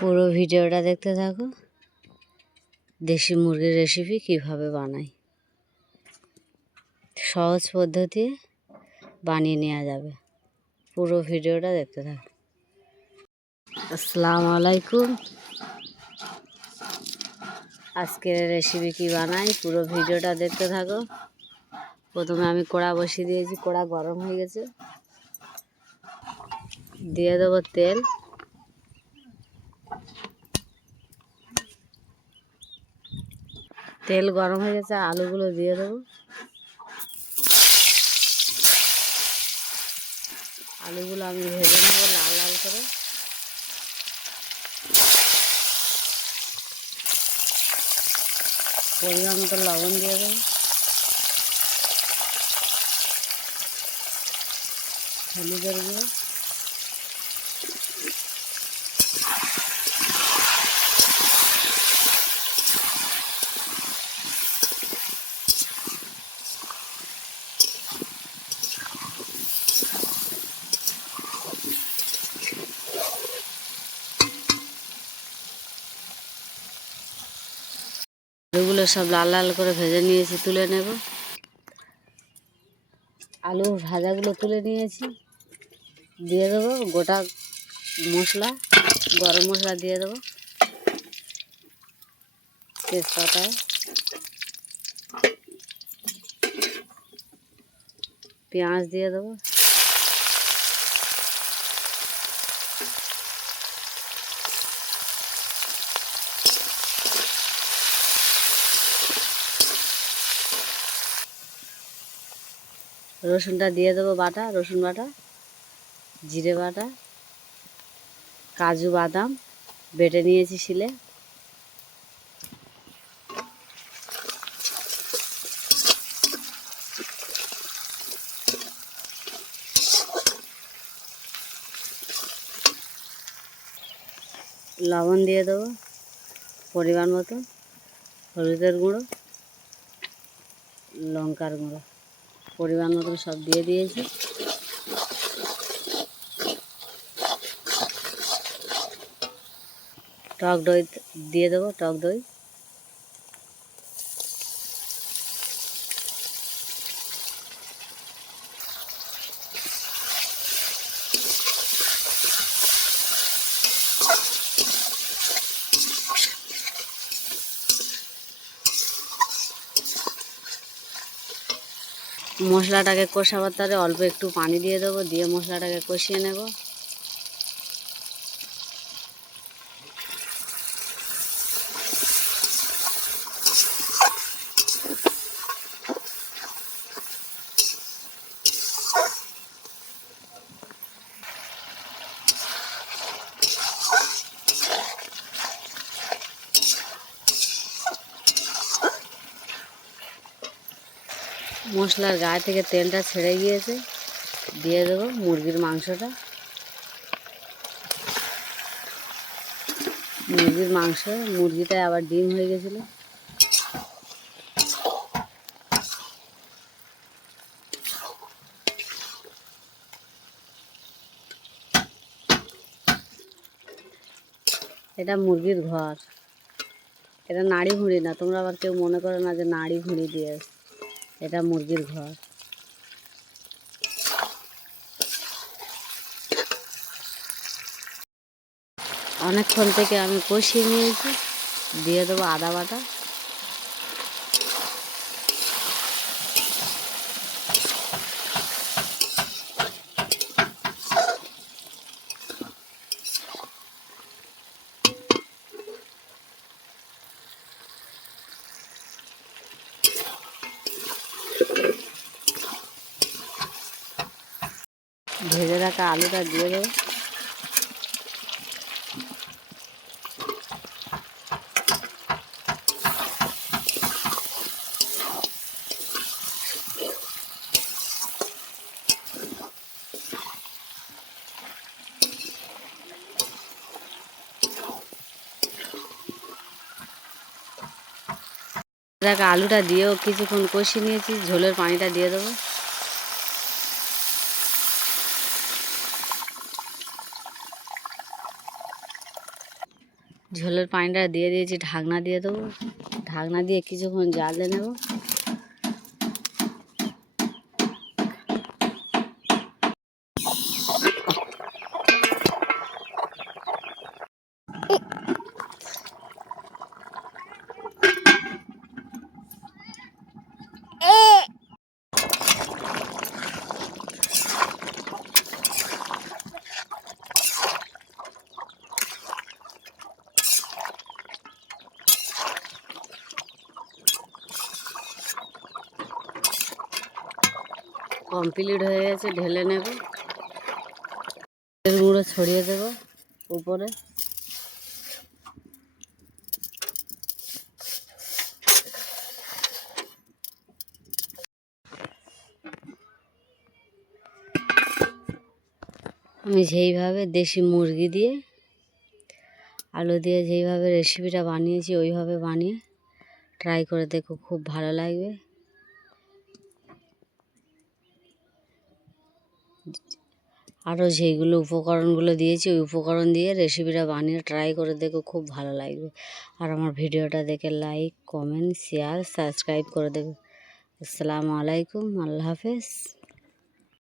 পুরো ভিডিওটা দেখতে থাকো। দেশি মুরগির রেসিপি কিভাবে বানাই, সহজ পদ্ধতি বানিয়ে নেওয়া যাবে। পুরো ভিডিওটা দেখতে থাকো। আসসালামু আলাইকুম। আজকের রেসিপি কি বানাই পুরো ভিডিওটা দেখতে থাকো। প্রথমে আমি কড়া বসিয়ে দিয়েছি, কড়া গরম হয়ে গেছে, দিয়ে দেবো তেল। তেল গরম হয়ে গেছে, আলুগুলো দিয়ে দেবো। আলুগুলো আমি ভেজে নেবো লাল লাল করে। পরিমাণ মতো লবণ দিয়ে দেবো, হলুদের গুঁড়ো, আলুগুলো সব লাল লাল করে ভেজে নিয়েছি, তুলে নেব। আলু ভাজাগুলো তুলে নিয়েছি, দিয়ে দেবো গোটা মশলা, গরম মশলা দিয়ে দেবো, তেজপাতা, পেঁয়াজ দিয়ে দেবো, রসুনটা দিয়ে দেবো বাটা, রসুন বাটা, জিরে বাটা, কাজু বাদাম বেটে নিয়েছি শিলে, লবণ দিয়ে দেবো পরিমাণ মতো, হলুদের গুঁড়ো, লঙ্কার গুঁড়ো পরিমাণ মতো সব দিয়ে দিয়েছি। টক দই দিয়ে দেবো, টক দই, মশলাটাকে কষাবার তারে অল্প একটু পানি দিয়ে দেবো, দিয়ে মশলাটাকে কষিয়ে নেব। মশলার গায়ে থেকে তেলটা ছেড়ে গিয়েছে, দিয়ে দেবো মুরগির মাংসটা। মুরগিটা আবার ডিম হয়ে গেছিলো। এটা মুরগির ঘর, এটা নাড়ি ভুঁড়ি না, তোমরা আবার কেউ মনে করো না যে নাড়ি ভুঁড়ি দিয়ে। এটা মুরগির ঘর। অনেকক্ষণ থেকে আমি কষিয়ে নিয়েছি, দিয়ে দেবো আদা বাটা, ভেজে রাখা আলুটা দিয়ে দেবো, রাখা আলুটা দিয়েও কিছুক্ষণ কষিয়ে নিয়েছি, ঝোলের পানিটা দিয়ে দেবো। ঝোলের পানিটা দিয়ে দিয়েছি, ঢাকনা দিয়ে দেবো। ঢাকনা দিয়ে কিছুক্ষণ জ্বালে নেব। কমপ্লিট হয়ে গেছে, ঢেলে নেব। এর গুঁড়ো ছড়িয়ে দেব উপরে। আমি যেইভাবে দেশি মুরগি দিয়ে আলু দিয়ে যেইভাবে রেসিপিটা বানিয়েছি ওইভাবে বানিয়ে ট্রাই করে দেখো, খুব ভালো লাগবে। আরও যেইগুলো উপকরণগুলো দিয়েছি ওই উপকরণ দিয়ে রেসিপিটা বানিয়ে ট্রাই করে দেখো, খুব ভালো লাগবে। আর আমার ভিডিওটা দেখে লাইক, কমেন্ট, শেয়ার, সাবস্ক্রাইব করে দেবে। আসসালামু আলাইকুম, আল্লাহ হাফেজ।